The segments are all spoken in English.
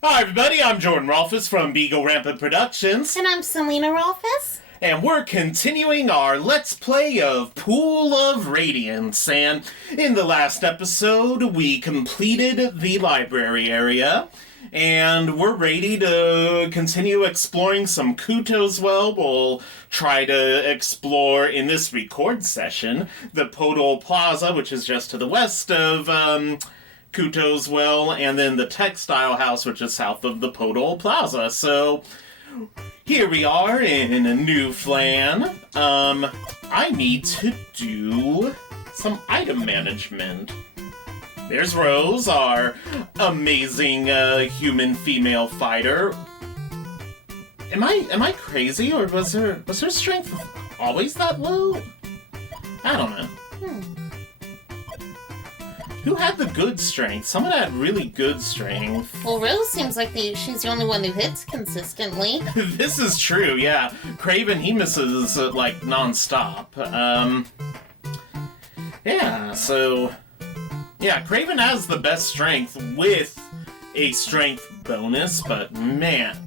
Hi everybody, I'm Jordan Rolfus from Beagle Rampant Productions. And I'm Selena Rolfus. And we're continuing our Let's Play of Pool of Radiance. And in the last episode, we completed the library area. And we're ready to continue exploring some Kutos. Well, we'll try to explore, in this record session, the Podol Plaza, which is just to the west of, Kutos Well, and then the Textile House, which is south of the Podol Plaza. So, here we are in a new flan. I need to do some item management. There's Rose, our amazing human female fighter. Am I crazy, or was her strength always that low? I don't know. Who had the good strength? Someone had really good strength. Well, Rose seems like she's the only one who hits consistently. This is true, yeah. Craven, he misses, like, non-stop. Yeah, so... Yeah, Craven has the best strength with a strength bonus, but man...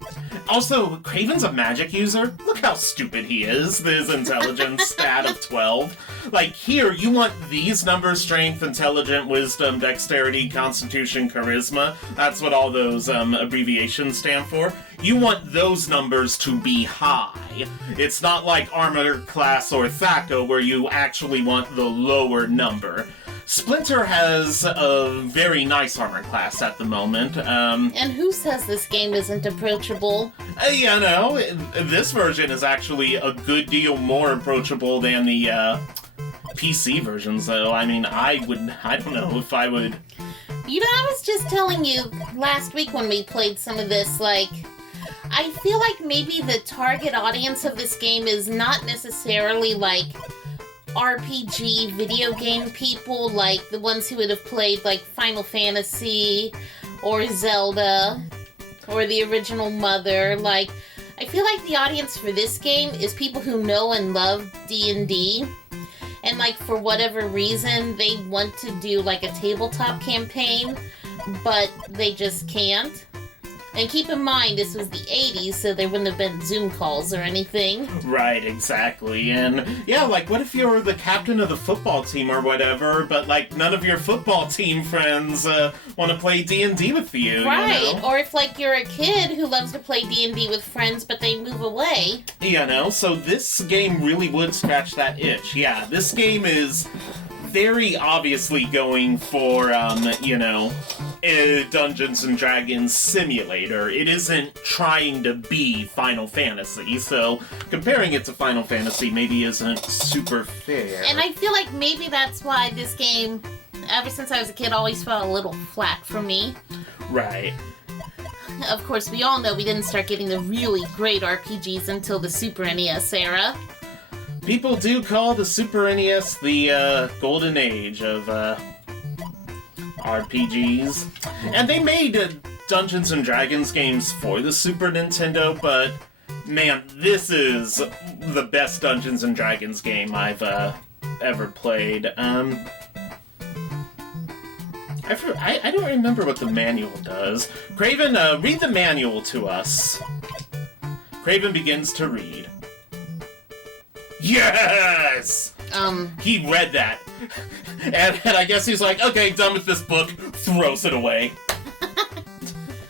Also, Craven's a magic user. Look how stupid he is. His intelligence stat of 12. Like, here, you want these numbers: strength, intelligence, wisdom, dexterity, constitution, charisma. That's what all those abbreviations stand for. You want those numbers to be high. It's not like armor class or Thaco, where you actually want the lower number. Splinter has a very nice armor class at the moment. And who says this game isn't approachable? This version is actually a good deal more approachable than the PC versions, though. I mean, I don't know if I would... You know, I was just telling you last week when we played some of this, like, I feel like maybe the target audience of this game is not necessarily, like, RPG video game people, like the ones who would have played like Final Fantasy or Zelda or the original Mother. Like, I feel like the audience for this game is people who know and love D&D, and like for whatever reason they want to do like a tabletop campaign, but they just can't. And keep in mind, this was the 80s, so there wouldn't have been Zoom calls or anything. Right, exactly. And, yeah, like, what if you're the captain of the football team or whatever, but, like, none of your football team friends want to play D&D with you, Right, you know? Or if, like, you're a kid who loves to play D&D with friends, but they move away. You know, so this game really would scratch that itch. Yeah, this game is very obviously going for, a Dungeons & Dragons simulator. It isn't trying to be Final Fantasy, so comparing it to Final Fantasy maybe isn't super fair. And I feel like maybe that's why this game, ever since I was a kid, always felt a little flat for me. Right. Of course, we all know we didn't start getting the really great RPGs until the Super NES era. People do call the Super NES the golden age of RPGs. And they made Dungeons & Dragons games for the Super Nintendo, but man, this is the best Dungeons & Dragons game I've ever played. I don't remember what the manual does. Craven, read the manual to us. Craven begins to read. Yes! He read that. And I guess he's like, okay, done with this book, throws it away.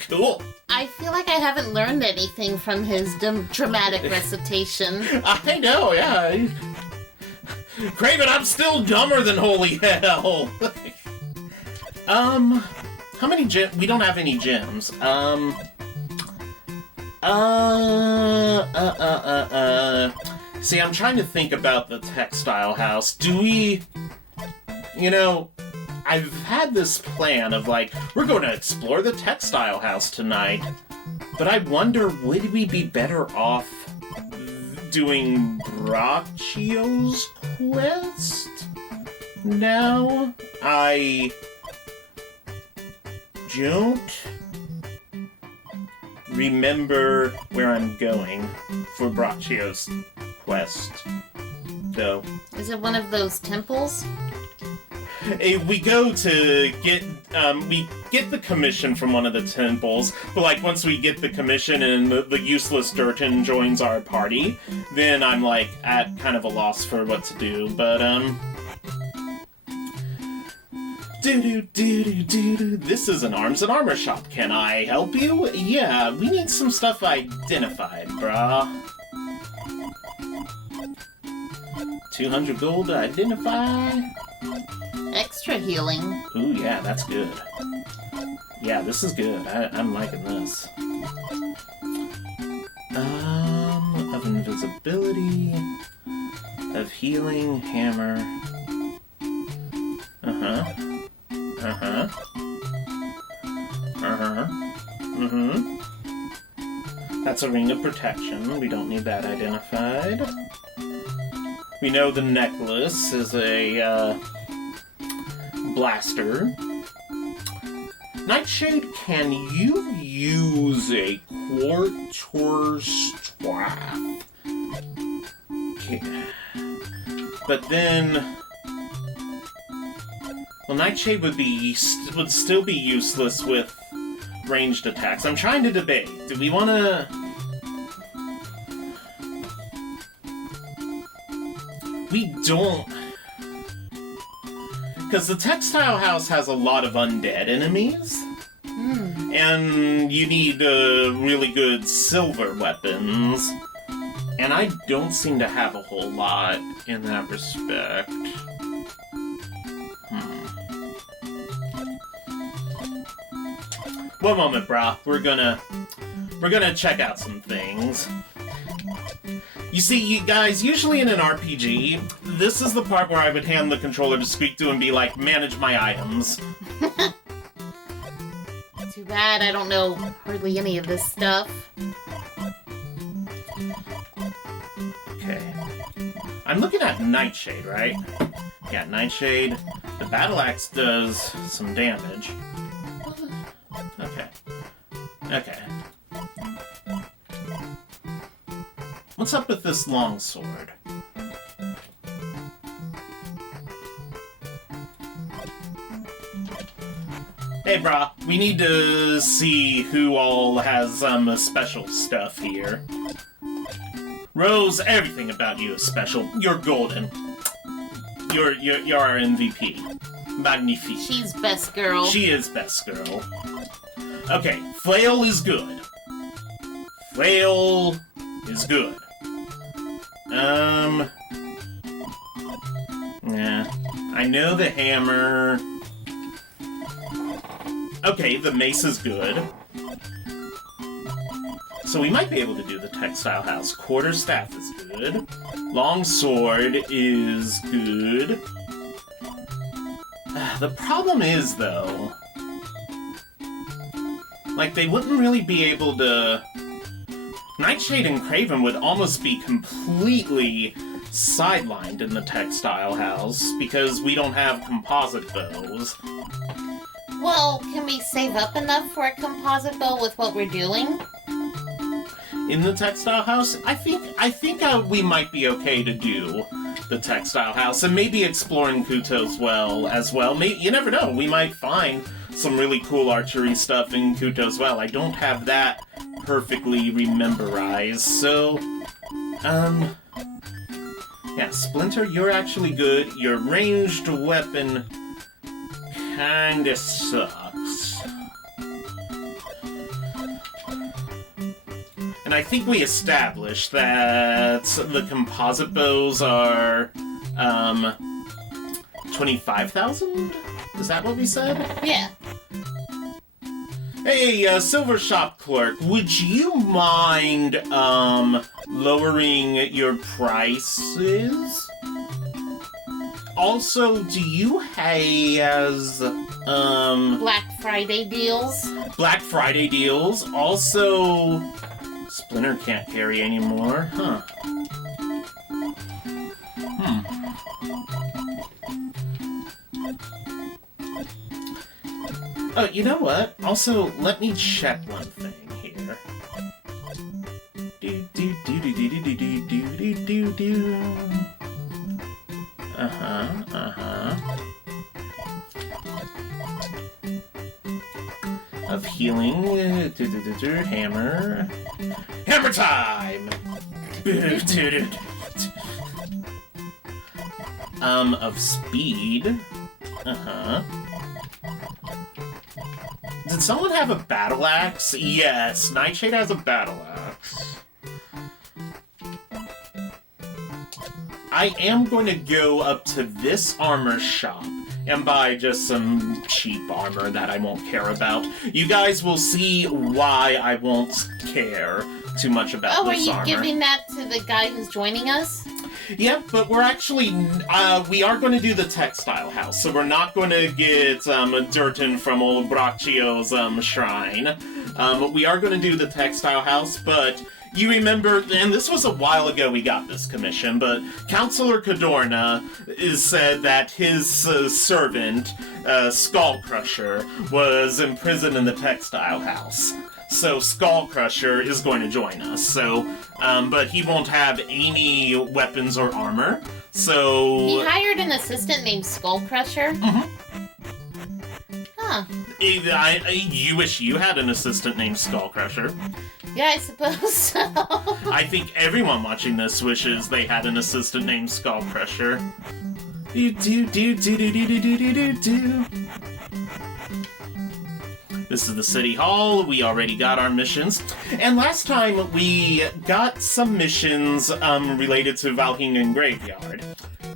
Cool. I feel like I haven't learned anything from his dramatic recitation. I know, yeah. Craven, I'm still dumber than holy hell. How many gems? We don't have any gems. See, I'm trying to think about the Textile House. Do we... I've had this plan of, like, we're going to explore the Textile House tonight. But I wonder, would we be better off doing Bracio's quest? Now, I don't remember where I'm going for Bracio's quest, though. Is it one of those temples? We go to get we get the commission from one of the temples, but like once we get the commission and the useless Durton joins our party, then I'm like at kind of a loss for what to do. But this is an arms and armor shop. Can I help you? Yeah, we need some stuff identified, brah. 200 gold to identify. Extra healing. Ooh, yeah, that's good. Yeah, this is good. I'm liking this. Of invisibility, of healing, hammer. That's a ring of protection. We don't need that identified. We know the necklace is a, blaster. Nightshade, can you use a quarter staff? Okay. But then, well, Nightshade would still be useless with ranged attacks. I'm trying to debate. Do we want to? We don't. Because the textile house has a lot of undead enemies. And you need really good silver weapons. And I don't seem to have a whole lot in that respect. One moment, brah. We're gonna check out some things. You see, you guys, usually in an RPG, this is the part where I would hand the controller to speak to and be like, manage my items. Too bad I don't know hardly any of this stuff. Okay. I'm looking at Nightshade, right? Yeah, Nightshade. The battle axe does some damage. Okay. Okay. What's up with this longsword? Hey, brah, we need to see who all has special stuff here. Rose, everything about you is special. You're golden. You're our MVP. Magnifique. She's best girl. She is best girl. Okay, flail is good. Flail is good. Yeah. I know the hammer. Okay, the mace is good. So we might be able to do the textile house. Quarterstaff is good. Long sword is good. The problem is, though, like, they wouldn't really be able to... Nightshade and Craven would almost be completely sidelined in the textile house because we don't have composite bows. Well, can we save up enough for a composite bow with what we're doing? In the textile house, I think we might be okay to do the textile house and maybe exploring Kuto as well. Maybe, you never know. We might find some really cool archery stuff in Kuto as well. I don't have that perfectly rememorized, so yeah, Splinter, you're actually good. Your ranged weapon kinda sucks. And I think we established that the composite bows are 25,000? Is that what we said? Yeah. Hey, silver shop clerk, would you mind lowering your prices? Also, do you have Black Friday deals? Black Friday deals? Also, Splinter can't carry anymore, huh? Oh, you know what? Also, let me check one thing here. healing. Hammer. Hammer time! Of speed. Uh-huh. Did someone have a battle axe? Yes, Nightshade has a battle axe. I am going to go up to this armor shop and buy just some cheap armor that I won't care about. You guys will see why I won't care too much about this armor. Oh, are you giving that to the guy who's joining us? Yep, but we're actually, we are going to do the textile house, so we're not going to get Durton from old Braccio's shrine. We are going to do the textile house, but you remember, and this was a while ago we got this commission, but Counselor Cadorna is said that his servant, Skull Crusher, was imprisoned in the textile house. So Skull Crusher is going to join us. So, but he won't have any weapons or armor. So he hired an assistant named Skull Crusher. Mm-hmm. Huh. You wish you had an assistant named Skull Crusher. Yeah, I suppose so. I think everyone watching this wishes they had an assistant named Skull Crusher. Do do do do do do do do do do. This is the City Hall. We already got our missions. And last time we got some missions related to Valhingen Graveyard.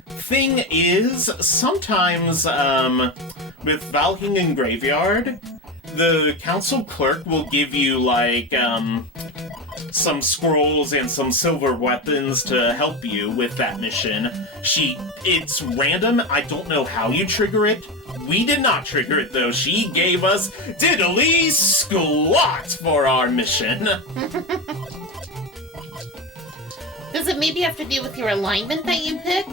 Thing is, sometimes with Valhingen Graveyard, the council clerk will give you, like, some scrolls and some silver weapons to help you with that mission. It's random. I don't know how you trigger it. We did not trigger it, though. She gave us diddly squat for our mission. Does it maybe have to do with your alignment that you pick?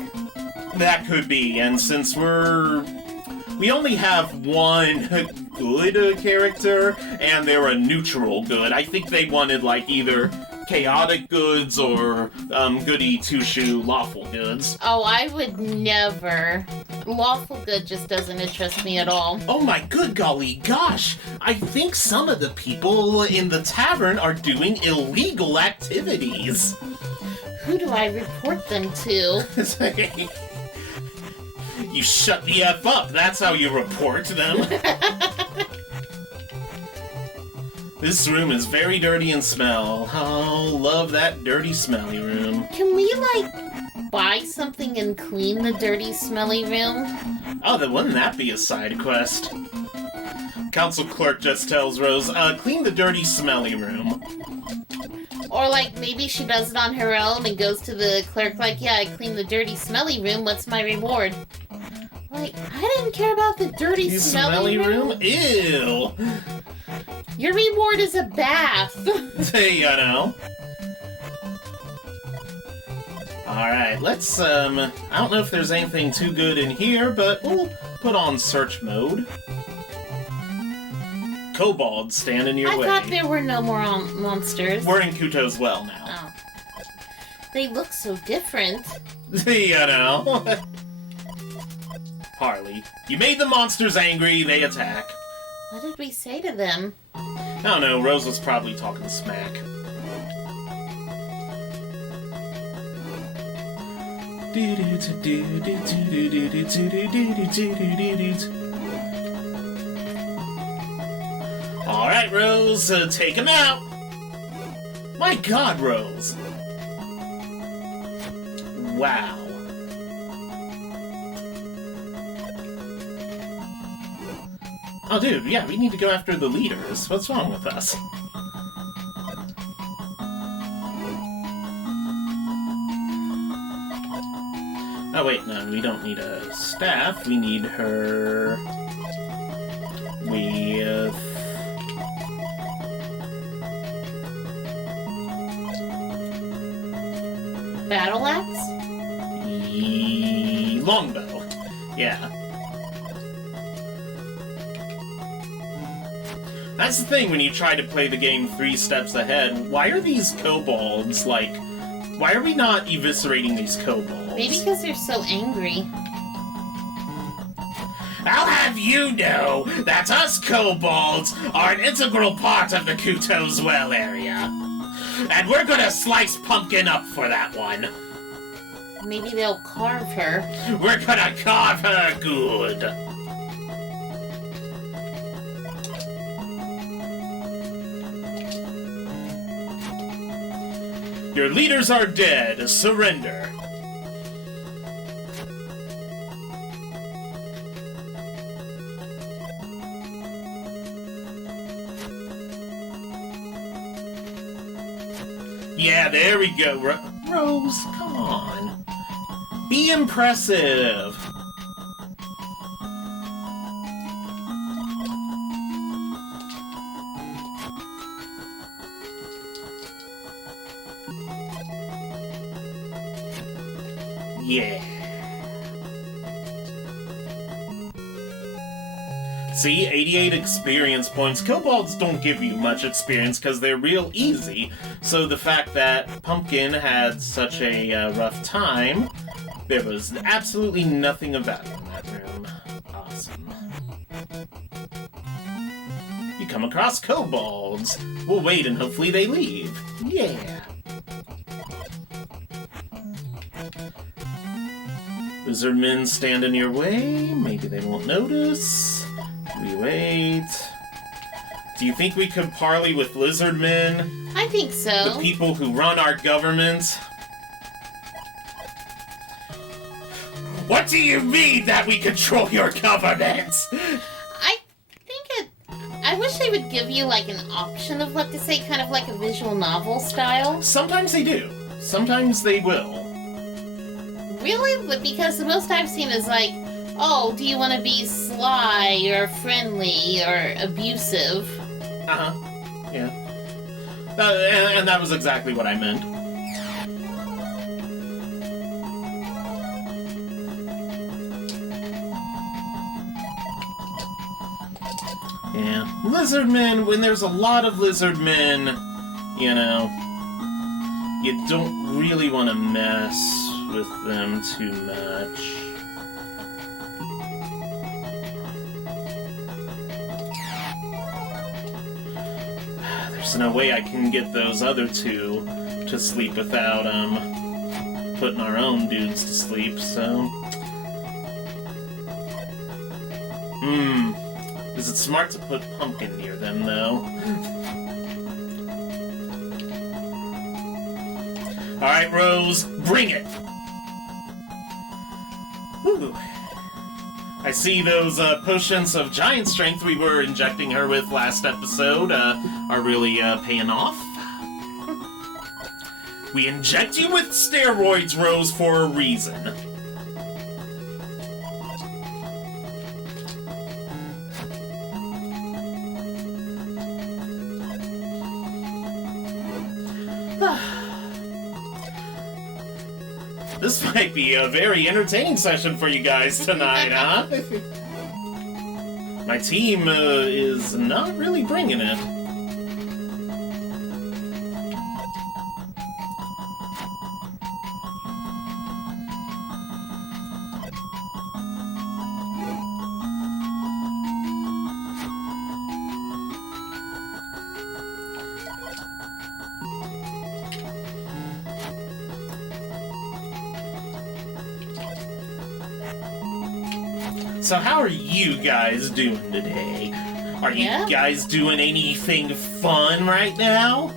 That could be, and since we only have one good character, and they're a neutral good, I think they wanted, like, either chaotic goods or goody two-shoe lawful goods. Oh, I would never. Lawful good just doesn't interest me at all. Oh my good golly gosh! I think some of the people in the tavern are doing illegal activities. Who do I report them to? You shut the F up, that's how you report them. This room is very dirty and smell. Oh, love that dirty smelly room. Can we, like, buy something and clean the dirty smelly room? Oh, then wouldn't that be a side quest? Council clerk just tells Rose, clean the dirty smelly room. Or, like, maybe she does it on her own and goes to the clerk like, yeah, I cleaned the dirty smelly room, what's my reward? Like, I didn't care about the dirty smelly room. Ew! Your reward is a bath. You know. Alright, let's, I don't know if there's anything too good in here, but we'll put on search mode. Kobolds stand in your way. I thought there were no more monsters. We're in Kuto's Well now. Oh. They look so different. You know. Harley, you made the monsters angry, they attack. What did we say to them? I don't know, Rose was probably talking smack. Alright, Rose, take him out! My god, Rose! Wow. Oh, dude, yeah, we need to go after the leaders. What's wrong with us? Oh, wait, no, we don't need a staff. We need her with... Battle axe? Longbow. Yeah. That's the thing when you try to play the game 3 steps ahead. Why are these kobolds, like... Why are we not eviscerating these kobolds? Maybe because they're so angry. I'll have you know that us kobolds are an integral part of the Kuto's Well area. And we're gonna slice Pumpkin up for that one. Maybe they'll carve her. We're gonna carve her good. Your leaders are dead. Surrender. Yeah, there we go. Rose, come on. Be impressive. Yeah. See, 88 experience points. Kobolds don't give you much experience because they're real easy. So the fact that Pumpkin had such a rough time, there was absolutely nothing about it in that room. Awesome. You come across kobolds. We'll wait and hopefully they leave. Yeah. Lizardmen stand in your way. Maybe they won't notice. We wait. Do you think we could parley with lizardmen? I think so. The people who run our government? What do you mean that we control your government? I wish they would give you like an option of what to say, kind of like a visual novel style. Sometimes they do. Sometimes they will. Really? But because the most I've seen is like, oh, do you want to be sly or friendly or abusive? Uh-huh. Yeah. And that was exactly what I meant. Yeah. Lizardmen, when there's a lot of lizardmen, you know, you don't really want to mess with them too much. There's no way I can get those other two to sleep without, putting our own dudes to sleep, so... Is it smart to put Pumpkin near them, though? Alright, Rose, bring it! Whew. I see those potions of giant strength we were injecting her with last episode are really paying off. We inject you with steroids, Rose, for a reason. This might be a very entertaining session for you guys tonight, huh? My team is not really bringing it. So how are you guys doing today? Are you guys doing anything fun right now?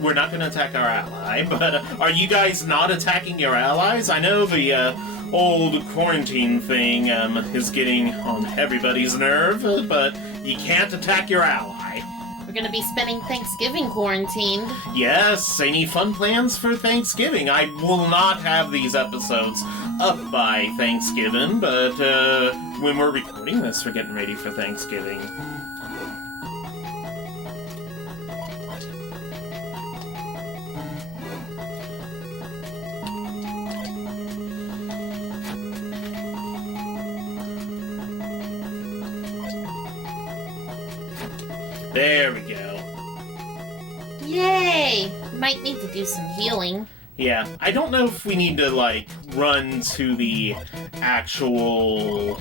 We're not going to attack our ally, but are you guys not attacking your allies? I know the old quarantine thing is getting on everybody's nerve, but you can't attack your ally. We're going to be spending Thanksgiving quarantined. Yes, any fun plans for Thanksgiving? I will not have these episodes up by Thanksgiving, but when we're recording this, we're getting ready for Thanksgiving. There we go. Yay! Might need to do some healing. Yeah, I don't know if we need to, like, run to the actual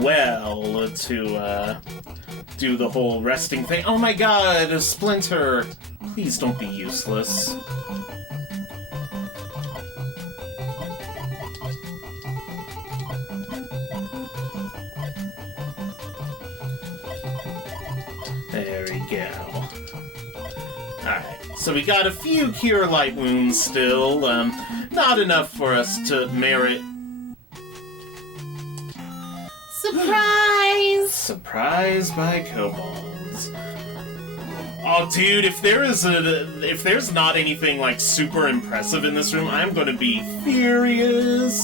well to do the whole resting thing. Oh my god, Splinter! Please don't be useless. There we go. Alright, so we got a few Cure Light wounds still. Not enough for us to merit... Surprise! Surprised by kobolds. Oh, dude, if there's not anything, like, super impressive in this room, I'm gonna be furious.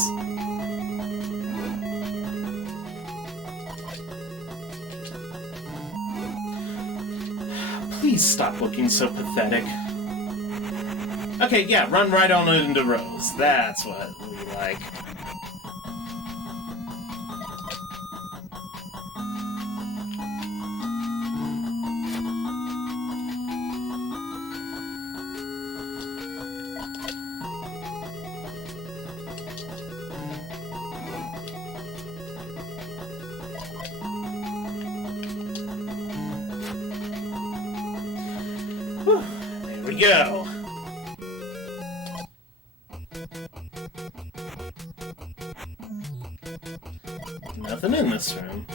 Please stop looking so pathetic. Okay, yeah, run right on into Rose. That's what we like. Whew, there we go. Nothing in this room.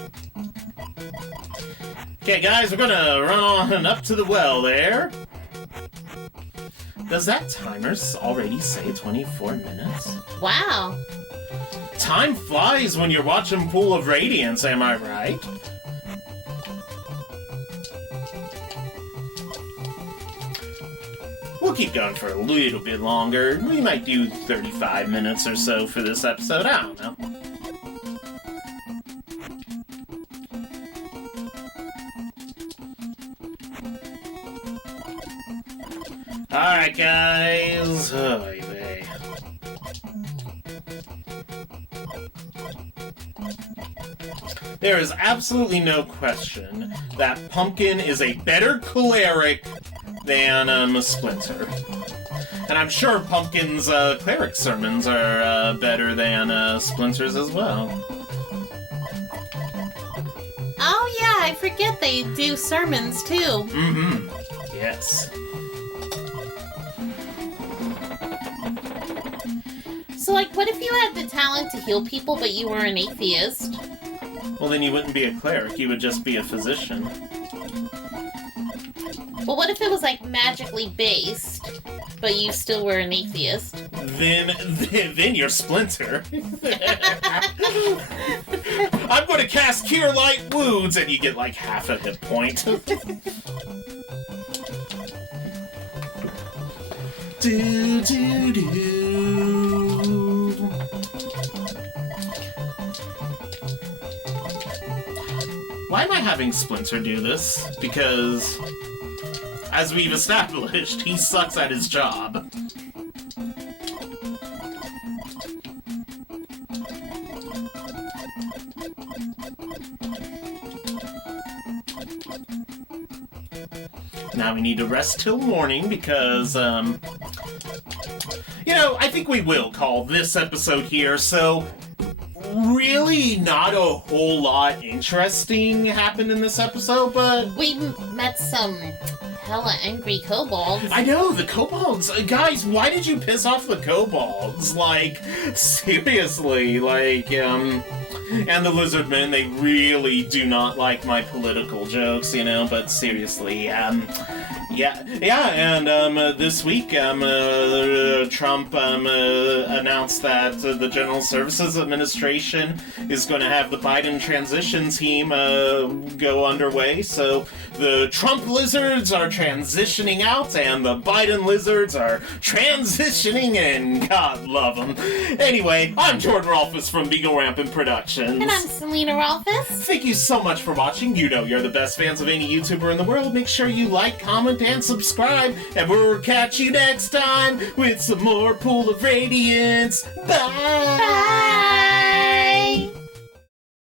Okay, guys, we're gonna run on up to the well there. Does that timer already say 24 minutes? Wow. Time flies when you're watching Pool of Radiance, am I right? We'll keep going for a little bit longer. We might do 35 minutes or so for this episode. I don't know. Alright, guys. Oy vey. There is absolutely no question that Pumpkin is a better cleric than Splinter. And I'm sure Pumpkin's cleric sermons are better than Splinter's as well. Oh yeah, I forget they do sermons too. Mm-hmm. Yes. So like, what if you had the talent to heal people but you were an atheist? Well, then you wouldn't be a cleric, you would just be a physician. Well, what if it was like magically based, but you still were an atheist? Then you're Splinter. I'm going to cast Cure Light Wounds, and you get like half a hit point. Do do do. Why am I having Splinter do this? Because, as we've established, he sucks at his job. Now we need to rest till morning because, you know, I think we will call this episode here, so really not a whole lot interesting happened in this episode, but... We met some hella angry kobolds. I know, the kobolds. Guys, why did you piss off the kobolds? Like, seriously, like, and the lizardmen, they really do not like my political jokes, you know, but seriously, yeah, and this week, Trump announced that the General Services Administration is going to have the Biden transition team go underway, so the Trump lizards are transitioning out, and the Biden lizards are transitioning in. God love them. Anyway, I'm Jordan Rolfus from Beagle Rampant Productions. And I'm Selena Rolfus. Thank you so much for watching. You know you're the best fans of any YouTuber in the world. Make sure you like, comment, and subscribe, and we'll catch you next time with some more Pool of Radiance. Bye! Bye!